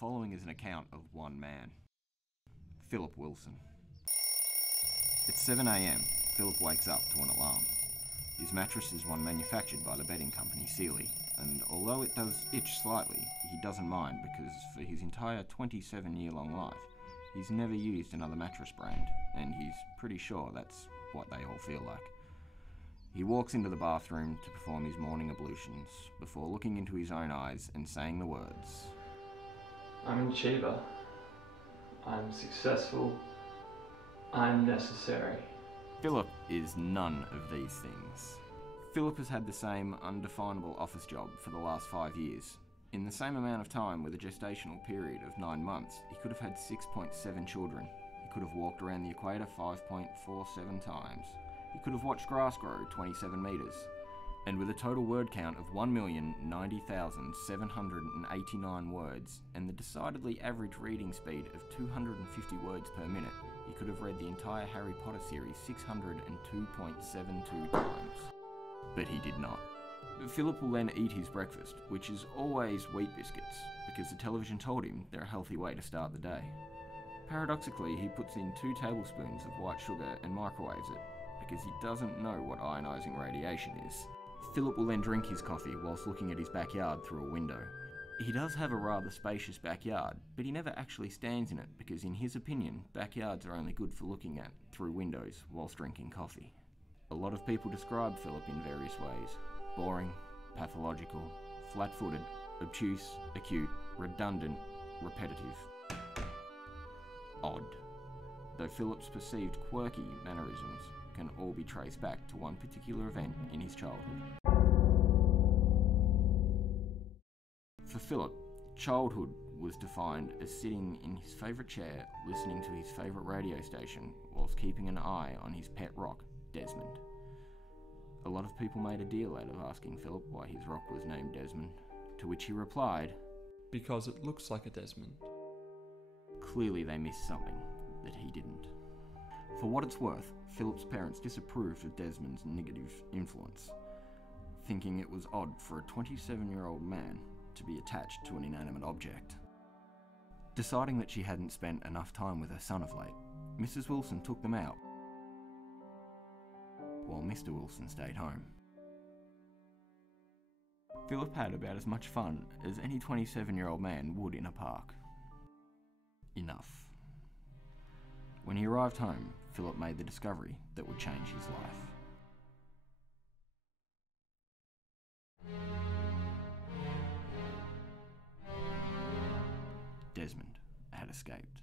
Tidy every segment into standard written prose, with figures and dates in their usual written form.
following is an account of one man. Philip Wilson. At 7 a.m, Philip wakes up to an alarm. His mattress is one manufactured by the bedding company Sealy, and although it does itch slightly, he doesn't mind because for his entire 27-year-long life, he's never used another mattress brand, and he's pretty sure that's what they all feel like. He walks into the bathroom to perform his morning ablutions before looking into his own eyes and saying the words, "I'm an achiever. I'm successful. I'm necessary." Philip is none of these things. Philip has had the same undefinable office job for the last 5 years. In the same amount of time, with a gestational period of 9 months, he could have had 6.7 children. He could have walked around the equator 5.47 times. He could have watched grass grow 27 metres. And with a total word count of 1,090,789 words and the decidedly average reading speed of 250 words per minute, he could have read the entire Harry Potter series 602.72 times. But he did not. Philip will then eat his breakfast, which is always wheat biscuits, because the television told him they're a healthy way to start the day. Paradoxically, he puts in 2 tablespoons of white sugar and microwaves it, because he doesn't know what ionising radiation is. Philip will then drink his coffee whilst looking at his backyard through a window. He does have a rather spacious backyard, but he never actually stands in it because in his opinion, backyards are only good for looking at through windows whilst drinking coffee. A lot of people describe Philip in various ways: boring, pathological, flat-footed, obtuse, acute, redundant, repetitive. Odd. Though Philip's perceived quirky mannerisms can all be traced back to one particular event in his childhood. For Philip, childhood was defined as sitting in his favourite chair, listening to his favourite radio station, whilst keeping an eye on his pet rock, Desmond. A lot of people made a deal out of asking Philip why his rock was named Desmond, to which he replied, "Because it looks like a Desmond." Clearly they missed something that he didn't. For what it's worth, Philip's parents disapproved of Desmond's negative influence, thinking it was odd for a 27-year-old man to be attached to an inanimate object. Deciding that she hadn't spent enough time with her son of late, Mrs. Wilson took them out, while Mr. Wilson stayed home. Philip had about as much fun as any 27-year-old man would in a park. Enough. When he arrived home, Philip made the discovery that would change his life. Desmond had escaped.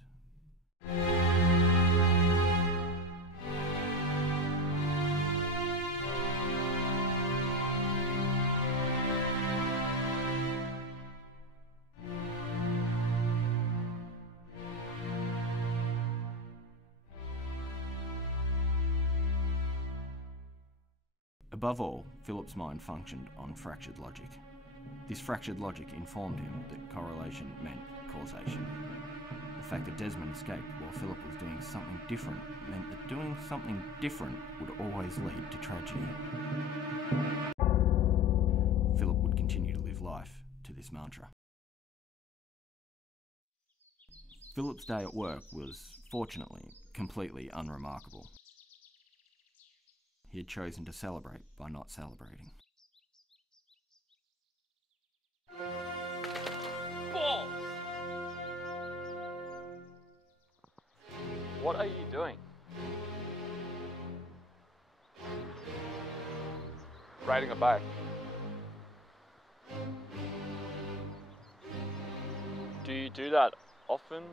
Above all, Philip's mind functioned on fractured logic. This fractured logic informed him that correlation meant causation. The fact that Desmond escaped while Philip was doing something different meant that doing something different would always lead to tragedy. Philip would continue to live life to this mantra. Philip's day at work was, fortunately, completely unremarkable. He had chosen to celebrate by not celebrating. Balls! What are you doing? Riding a bike. Do you do that often?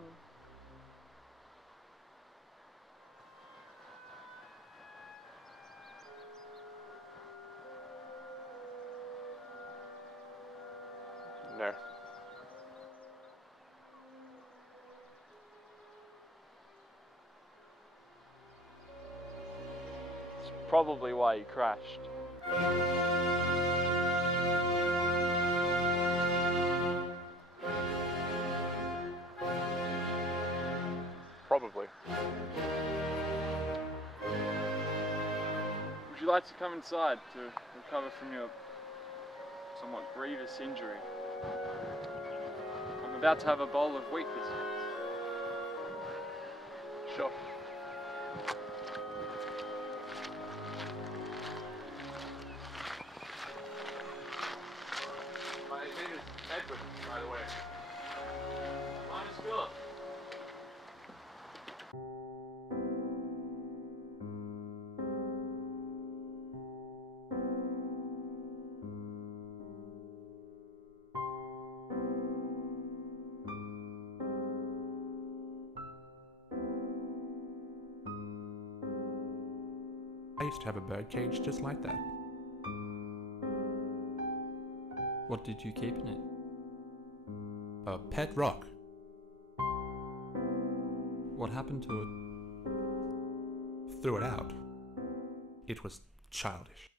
No. It's probably why you crashed. Probably. Would you like to come inside to recover from your somewhat grievous injury? Come I'm about to have a bowl of wheat biscuits. Sure. My name is Edward, by the way. Mine is Philip. I used to have a bird cage just like that. What did you keep in it? A pet rock. What happened to it? Threw it out. It was childish.